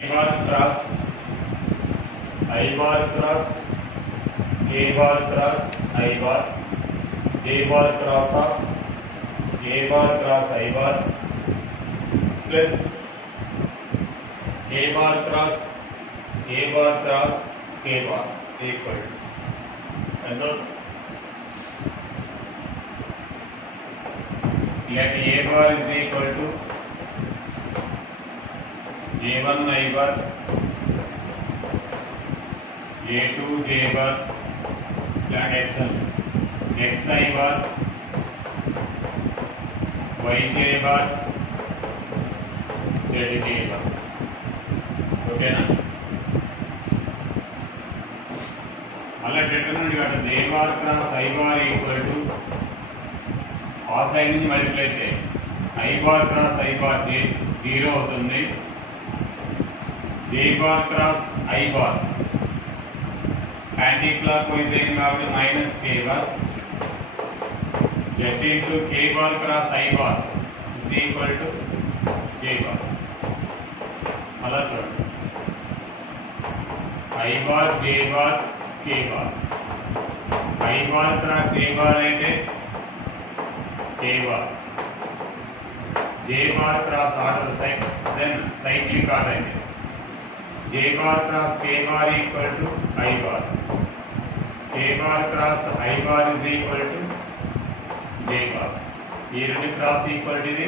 bar cross I bar cross A bar cross I bar J bar cross of A bar cross I bar plus K bar cross A bar cross K bar equal and let A bar is equal to A1 I bar A2 J bar and Xi bar Yj bar Zj bar ఓకేనా అలా determinant కాదు A bar cross I bar equal to ఆ side నుంచి multiply చేయండి I bar cross I bar 0 అవుతుంది J bar cross I bar anti clock wise అయింది కాబట్టి minus K bar Z into K bar cross I bar is equal to J bar అలా చూడండి I bar J bar K bar I bar cross J bar అయితే K bar J bar cross order then cyclic order అయితే J bar cross K bar equal to I bar K bar cross I bar is equal to J bar ఈ రెండు cross equal ఇది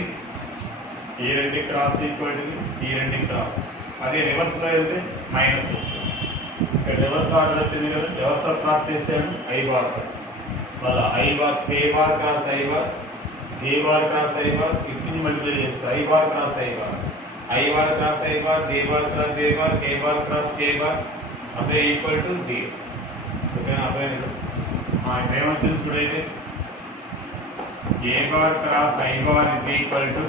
ఈ రెండు cross equal ఇది ఈ రెండు cross అదే రివర్స్ లో వెళ్తే మైనస్ వస్తుంది ఇక్కడ రివర్స్ ఆర్డర్ వచ్చింది కదా ఎవరితో క్రాస్ చేశాను I bar వాళ్ళ I bar K bar cross I bar J bar cross I bar ఇట్ని మల్టిప్లై చేస్తే I bar cross I bar I bar cross I bar J bar cross J bar K bar cross K bar అదే equal to 0 ఓకేనా అర్థమైంది ఇక్కడ ఏమొచ్చింది చూడైతే A bar cross I bar is equal to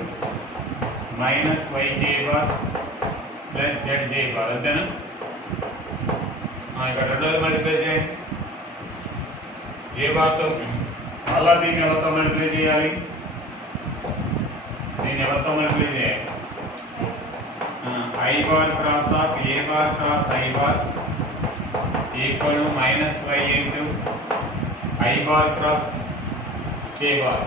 minus Yk bar plus Zj bar అంతేనా ఇక్కడ రెండోది multiply చేయండి J bar తో అలా దీన్ని ఎవరితో మల్టిప్లై చేయాలి దీన్ని ఎవరితో మల్టిప్లై చేయాలి I bar cross of A bar cross I bar equal to minus y into I bar cross K bar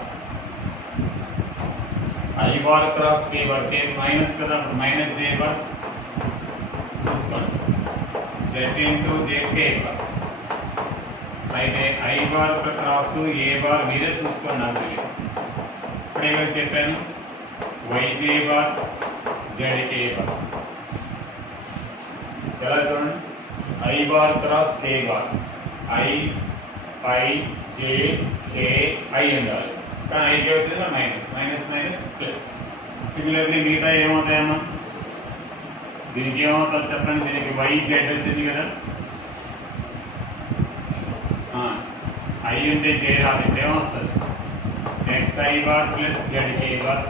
I bar cross K bar K minus కదా minus J bar చూసుకోండి Z into J K bar అయితే I bar cross A bar మీరే చూసుకోండి నాకు ఇప్పుడే చెప్పాను Yj bar Zk bar ఎలా చూడండి I bar cross K bar I J K I ఉండాలి కానీ I కి వచ్చేది minus minus minus plus similarly మిగతా ఏమవుతాయమ్మా దీనికి ఏమవుతుంది చెప్పండి దీనికి YZ వచ్చింది కదా I ఉంటే J రాదు ఇప్పుడు ఏమొస్తుంది Xi bar plus Zk bar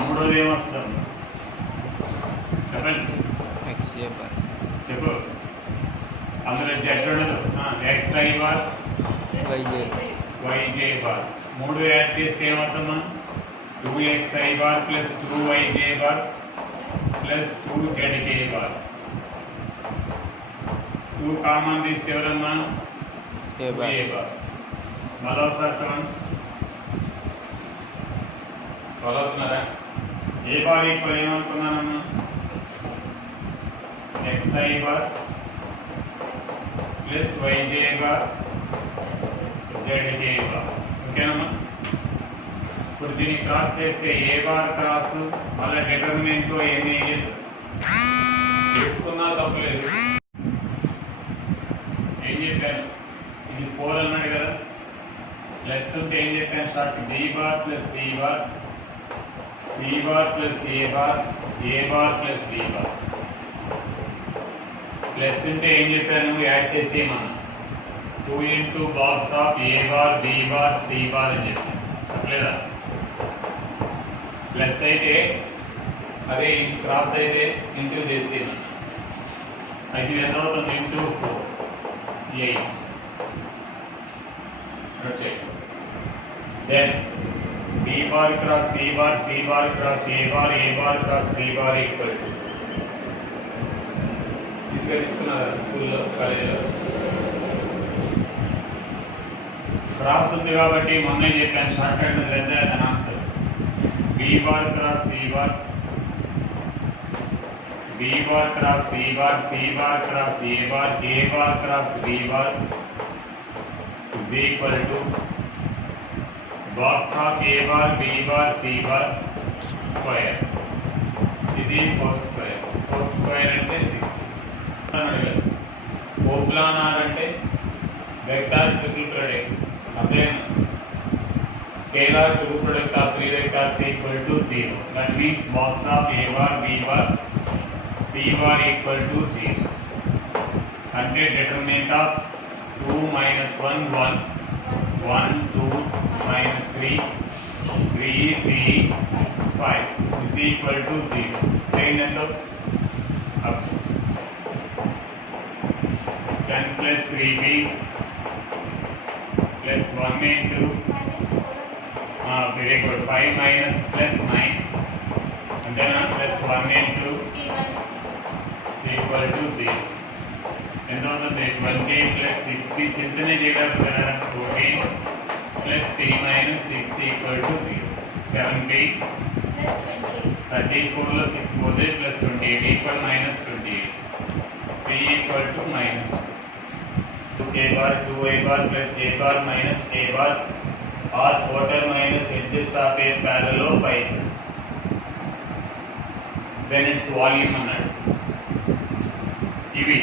మూడోది ఏమొస్తుంది చెప్పండి చెప్పు అందులో Z ఉండదు Xi bar Yj bar మూడు యాడ్ చేస్తే ఏమవుతుంది మనం 2Xi bar plus 2Yj bar plus 2Zk bar 2 common తీస్తే ఎవరమ్మా A bar మరోసారి చూడండి ఫాలో అవుతున్నారా A bar ఈక్వల్ ఏమనుకున్నానమ్మా Xi bar plus Yj bar Zk bar ఓకేనమ్మా ఇప్పుడు దీన్ని క్రాస్ చేస్తే A bar క్రాస్ మళ్ళీ డిటర్మినెంట్ ఏమీ తీసుకున్నా తప్పలేదు ఏం చెప్పాను ఇది 4 అన్నాడు కదా ప్లస్ ఉంటే ఏం చెప్పాను short B bar plus C bar C bar plus A bar A bar plus B bar plus ఉంటే ఏం చెప్పాను యాడ్ చేసి మనం 2 into box of A bar B bar C bar అని చెప్పాను చెప్పలేదా ప్లస్ అయితే అదే క్రాస్ అయితే ఇంటూ చేసి అయితే ఎంత అవుతుంది into 4 8 then B bar cross C bar cross A bar cross B bar equal to నేర్చుకున్నారు స్కూల్లో కాలేజీలో. క్రాస్ ఉంది కాబట్టి మొన్నే చెప్పాను షార్ట్ కట్ అయితే దాని answer B bar cross C bar, B bar cross C bar, C bar cross A bar, A bar cross B bar is equal to box of a bar, b bar, c bar square. ఇది 4 square, 4 square అంటే 60. Coplanar అంటే vector triple product, అదే scalar triple product of 3 vectors equal to 0. That means box of a bar, b bar, c bar equal to 0. అంటే determinant of 2 minus 1 1 1 2 minus 3 3 3 5 is equal to 0. Change the up 10 plus 3b plus 1 into very good 5 minus plus 9 and then plus 1 into equal to 0. ఎంత అవుతుంది 20 plus 60 చిన్ననే చేయడానికి కదా 14 plus 3 minus 6 equal to 0. 70 34 లో 6 పోతే plus 28 equal minus 28. 3 equal to minus 2k bar 2a bar plus j bar minus k bar or total minus edges of a parallel pipe. Then its volume అన్నాడు. ఇవి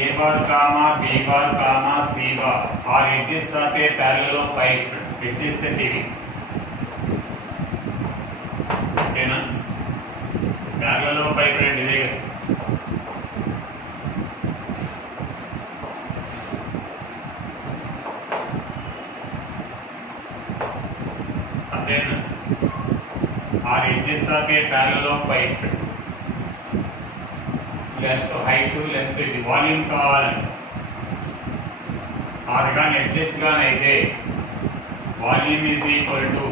a bar comma b bar comma c bar are edges of a parallel pipe. Edges అంటే ఇవి ఓకేనా? parallel pipe అంటే ఇదే కదా. అదేనా are edges of a parallel pipe. Length height length ఇది వాల్యూమ్ కావాలంటే ఆర్ కానీ ఎడ్జెస్ కానీ అయితే volume is equal to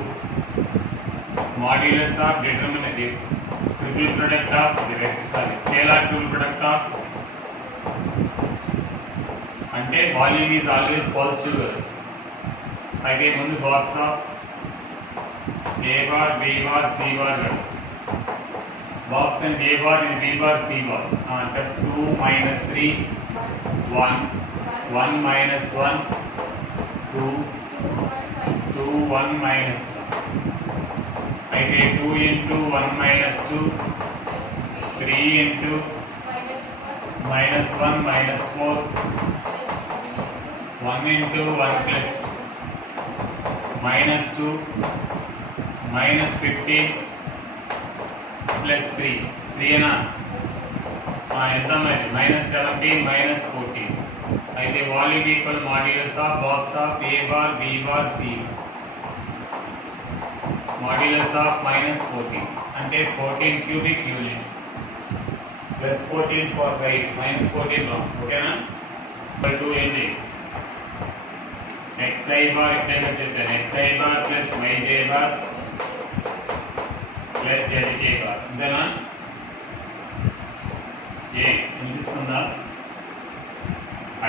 modulus of determinant triple product of scalar triple product of అంటే వాల్యూమ్ ఈజ్ ఆల్వేస్ పాజిటివ్ కదా. అయితే ముందు box of A bar B bar C bar కదా. Box and a bar is b bar c bar. 2 minus 3 1 1 minus 1 2 2 1 minus 1. అయితే 2 into 1 minus 2 3 into minus 1 minus 4 1 into 1 plus minus 2 minus 15 plus 3 3 ఎంత మరి minus 17 minus 14. అయితే volume equal modulus of box of A bar B bar C modulus of minus 14 అంటే 14 cubic units plus 14 for right minus 14 wrong. ఓకేనా? Equal to ఏంటి xi bar ఇక్కడ చెప్పాను xi bar plus yj bar plus zk bar. అంతేనా? ఏ అనిపిస్తుందా?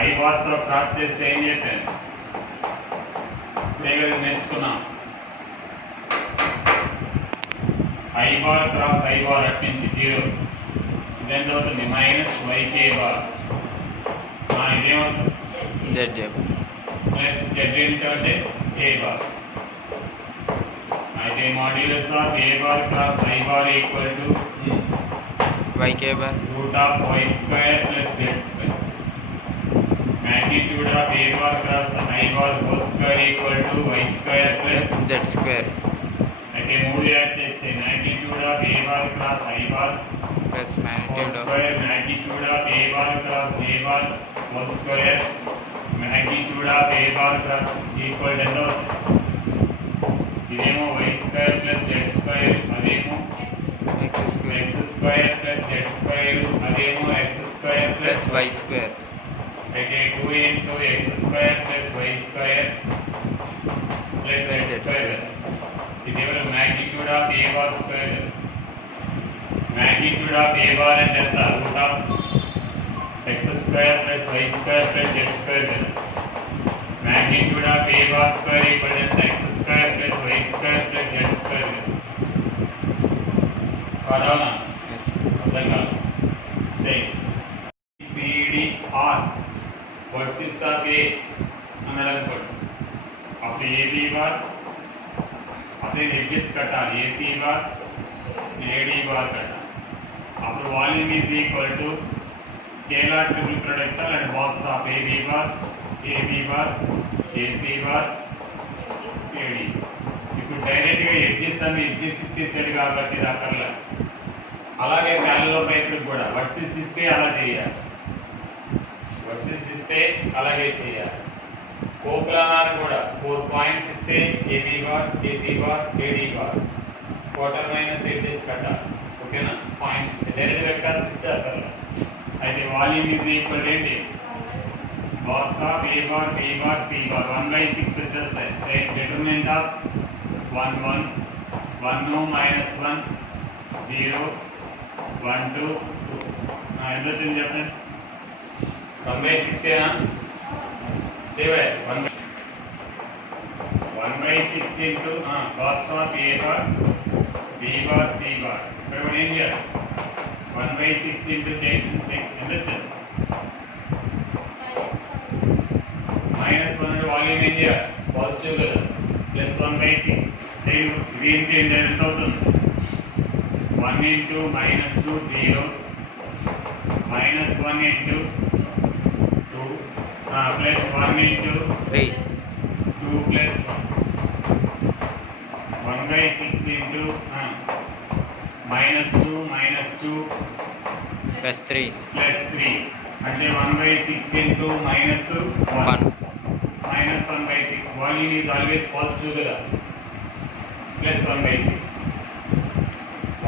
I బార్తో cross చేస్తే ఏం చెప్పాను ఇప్పుడే కదా నేర్చుకున్నాం. I bar cross I bar అటు నుంచి 0 ఇదెంత అవుతుంది మైనస్ yk బార్. ఇదేమవుతుంది ప్లస్ z ఇంటూ అంటే k బార్. అయితే modulus of a bar cross i bar equal to yk bar root of y square plus z square. magnitude of a bar cross I bar whole square equal to y square plus z square. అయితే మూడు add చేస్తే magnitude of a bar cross I bar plus whole magnitude square magnitude of a bar cross j bar whole square magnitude of a bar cross equal to ఇదేమో y square plus z square అదేమో x square x square plus z square అదేమో x square plus y square. అయితే 2 into x square plus y square plus z square. ఇది ఎవరు magnitude of a bar square. magnitude of a bar అంటే ఎంత root of X square plus Y square plus Z square కదా. Magnitude of A bar square equal ఎంత? X square plus Y square plus Z square కదా. కాదా? అర్థం కాదు. చేయండి. CDR versus of ఏ అన్నాడు అనుకోండి. అప్పుడు ఏబి బార్ అదే ఎడ్జెస్ కట్టాలి. ఏసీ బార్ ఏడి బార్ కట్టాలి. అప్పుడు volume is equal to scalar triple product and box of AB bar AC bar AD. ఇప్పుడు డైరెక్ట్గా ఎడ్జెస్ అని ఎడ్జెస్ ఇచ్చేసాడు కాబట్టి ఇది అక్కర్లే. అలాగే ప్యారలల్ పైపులకు కూడా వర్సెస్ ఇస్తే అలా చేయాలి. వర్సెస్ ఇస్తే అలాగే చేయాలి. కోప్లానార్ కూడా 4 పాయింట్స్ ఇస్తే AB bar AC bar AD bar quarter minus edges కట్టాలి. ఓకేనా? పాయింట్స్ ఇస్తే డైరెక్ట్ వెక్టర్స్ ఇస్తే అక్కడ. అయితే వాల్యూమ్ ఈజ్ ఈక్వల్ ఏంటి? Box of A bar B bar C bar 1/6 వచ్చేస్తాయి. డిటర్మినెంట్ ఆఫ్ 1 1 1 మైనస్ 1 0 1 2 2 ఎంత వచ్చింది చెప్పండి? 1/6 ఏనా? చేయవే 1/6 into box of A bar B bar C bar. ఇప్పుడు ఏం చేయాలి? 1/6 ఇంటూ చేయండి. ఎంత వచ్చింది? -1 వాల్యూమ్ ఏం చేయాలి? పాజిటివ్ కదా. ప్లస్ 1/6 చేయండి. ఇది ఏంటి? ఎంత అవుతుంది? 1 into -2 0 -1 into 2 plus 1 into 3 2 plus 1/6 into -2 plus 3 plus 3 అంటే 1/6 into -1 -1/6. Volume is always positive కదా. Plus 1/6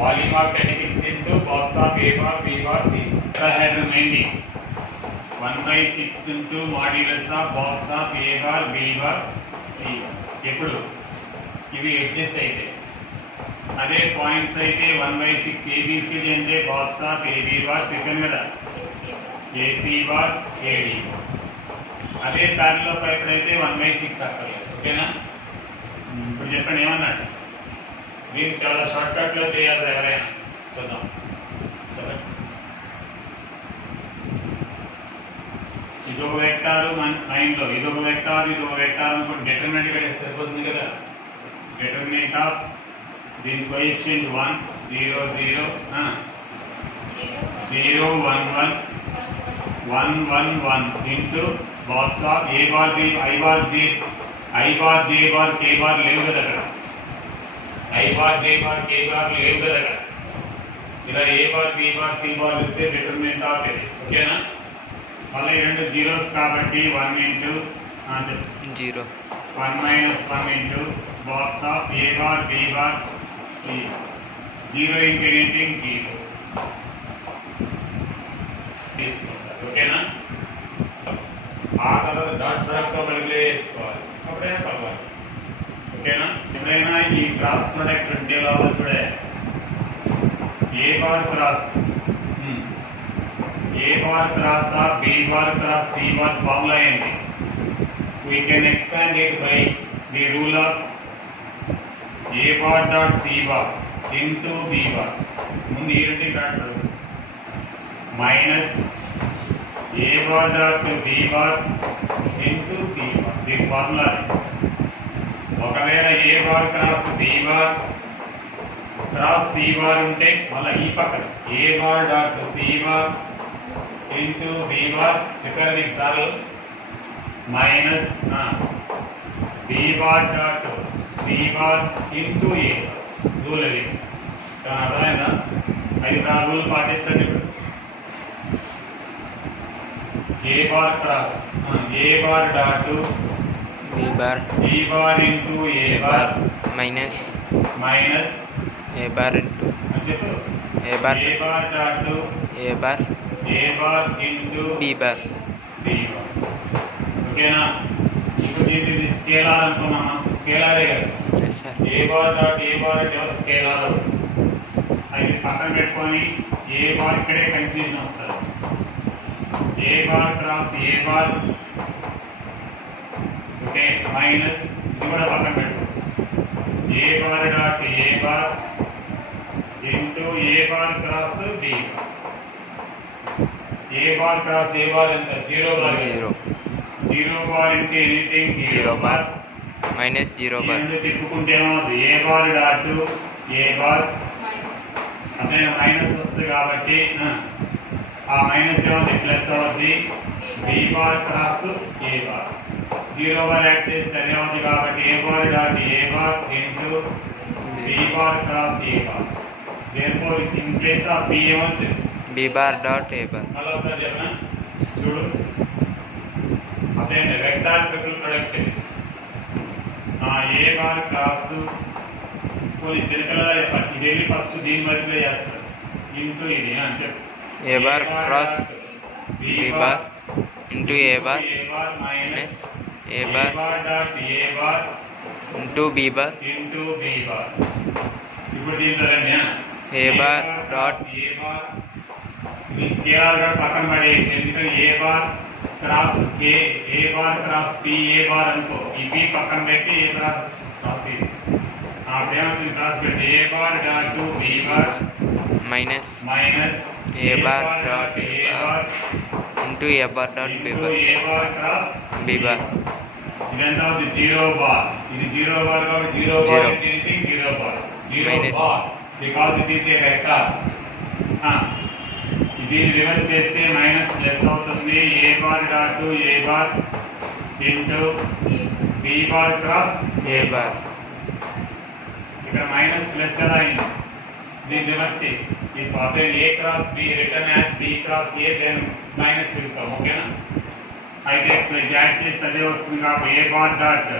volume of 36 into box of A bar B bar C. Tetrahedron mainly 1/6 into modulus of box of A bar B bar C. ఎప్పుడు ఇవి edges అయితే, అదే points అయితే 1/6 A B C D అంటే box of AB bar చెప్పాను కదా. AC bar AD. అదే parallel pipe అయితే 1/6 అక్కర్లేదు. ఓకేనా? ఇప్పుడు చెప్పండి ఏమన్నాడు? దీన్ని చాలా షార్ట్ కట్ లో చేయాలి. ఎవరైనా చూద్దాం. చెప్పండి. ఇదొక వెక్టారు మైండ్ లో, ఇదొక వెక్టార్ అనుకోండి. డిటర్మినెంట్ గా సరిపోతుంది కదా. డిటర్మినెంట్ ఆఫ్ దీని coefficient 1 0 0 0 1 1 1 1 1 into box of A bar B I bar J bar K bar లేవు కదా అక్కడ. I bar J bar K bar లేవు కదా అక్కడ. ఇలా A bar B bar C bar ఇస్తే డిటర్మినెంట్ ఆఫ్ ఇది. ఓకేనా? మళ్ళీ ఈ రెండు జీరోస్ కాబట్టి 1 into 0 1 minus 1 into box of A bar B bar C. 0 into anything 0 తీసుకుంటారు. ఓకేనా? ఆ తర్వాత డాట్ ప్రొడక్ట్ తో మళ్ళీ వేసుకోవాలి. అప్పుడే కలవాలి. ఓకేనా? ఎప్పుడైనా ఈ క్రాస్ ప్రొడక్ట్ ఉంటే లోపల చూడే A bar cross of B bar cross C bar formula ఏంటి? We can expand it by the rule of a bar dot c bar into b bar. ముందు ఈ రెండు కాదు minus a bar dot b bar into c bar. దీని formula ఒకవేళ a bar cross b bar cross c bar ఉంటే మళ్ళీ ఈ పక్కన a bar dot c bar into b bar చెప్పారు మీకు సార్లు. Minus B bar dot C bar into A rule. అది అర్థమైందా? అది ఆ రూల్ పాటించండి. ఇప్పుడు A bar cross A bar dot B bar into A bar minus A bar into చెప్పు. A bar dot A bar into B bar. ఓకేనా? ఇప్పుడు దీనికి స్కేలార్ అనుకున్నాం. మనసు స్కేలారే కదా. Yes sir. A bar dot A bar అంటే ఎవరు స్కేలార్. అది పక్కన పెట్టుకొని ఏ బార్ ఇక్కడే కన్ఫ్యూజన్ వస్తుంది. ఏ bar cross A bar okay minus ఇది కూడా పక్కన పెట్టుకోవచ్చు ఏ bar dot A bar into A bar cross B A bar cross A bar ఎంత zero bar zero zero bar into anything zero bar minus zero ఈ bar రెండు తిప్పుకుంటే ఏమవుతుంది ఏ bar dot A bar అంటే minus వస్తుంది కాబట్టి ఆ minus ఏమవుతుంది plus అవుతుంది B bar cross A bar zero bar add చేస్తే అదే అవుతుంది కాబట్టి A bar dot A bar into B bar cross A bar therefore in place of b ఏమొచ్చింది B bar dot A bar. మళ్ళీ ఒకసారి చెప్పనా చూడు అదే vector triple product A bar cross కొన్ని చిలకలలా చెప్పాలి ఇది వెళ్ళి ఫస్ట్ దీన్ని మల్టిప్లై చేస్తారు ఇంటూ ఇది అని చెప్పు A bar cross B B bar bar into A bar minus A bar dot A bar into B bar into B bar ఇప్పుడు దీంతో రండి A bar dot A bar ఇది స్కేలార్ గా పక్కన పడేయచ్చు ఎందుకంటే A bar cross K A bar cross P A bar అనుకో ఈ పి పక్కన పెట్టి ఏ బార్ క్రాస్ పి అప్పుడేమవుతుంది క్రాస్ పెట్టి A bar dot B bar minus minus A bar dot A bar into A bar dot B bar A bar cross B bar. ఇదంతా అవుతుంది zero bar ఇది zero bar కాబట్టి zero bar into zero bar zero Minus. Bar because it is a vector ఇది reverse చేస్తే minus plus అవుతుంది A bar dot A bar into B bar cross A bar. ఇక్కడ minus plus ఎలా అయింది దీన్ని reverse చేయి if then A cross B written as B cross A then minus will come ఓకేనా అయితే add చేస్తే అదే వస్తుంది కాబట్టి A bar dot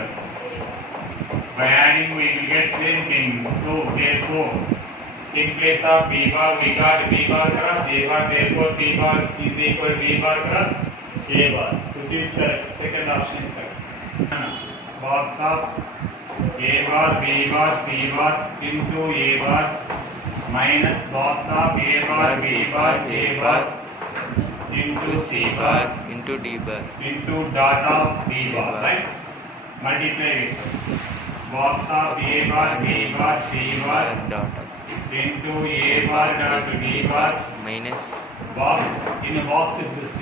by adding we will get same thing so therefore in place of b bar we got b bar cross a bar therefore b bar is equal to b bar cross a bar which is correct second option is correct box of a bar b bar c bar into a bar minus box of a bar b bar a bar into c bar into D bar into dot of b bar right multiply with box of a bar b bar c bar dot into a bar dot b bar minus box in a box if this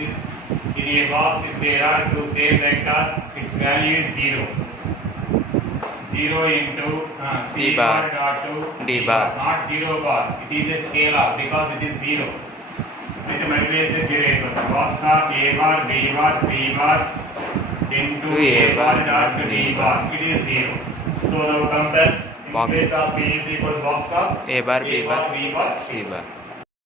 in a box if there are two same vectors its value is 0 into c bar dot to d bar not 0 bar it is a scalar because it is 0 అయితే multiply చేస్తే 0 అయిపోతుంది box of a bar b bar c bar into a bar dot to d bar it is 0 so now compare in Box. place of b is equal to box of A bar B bar b bar C bar.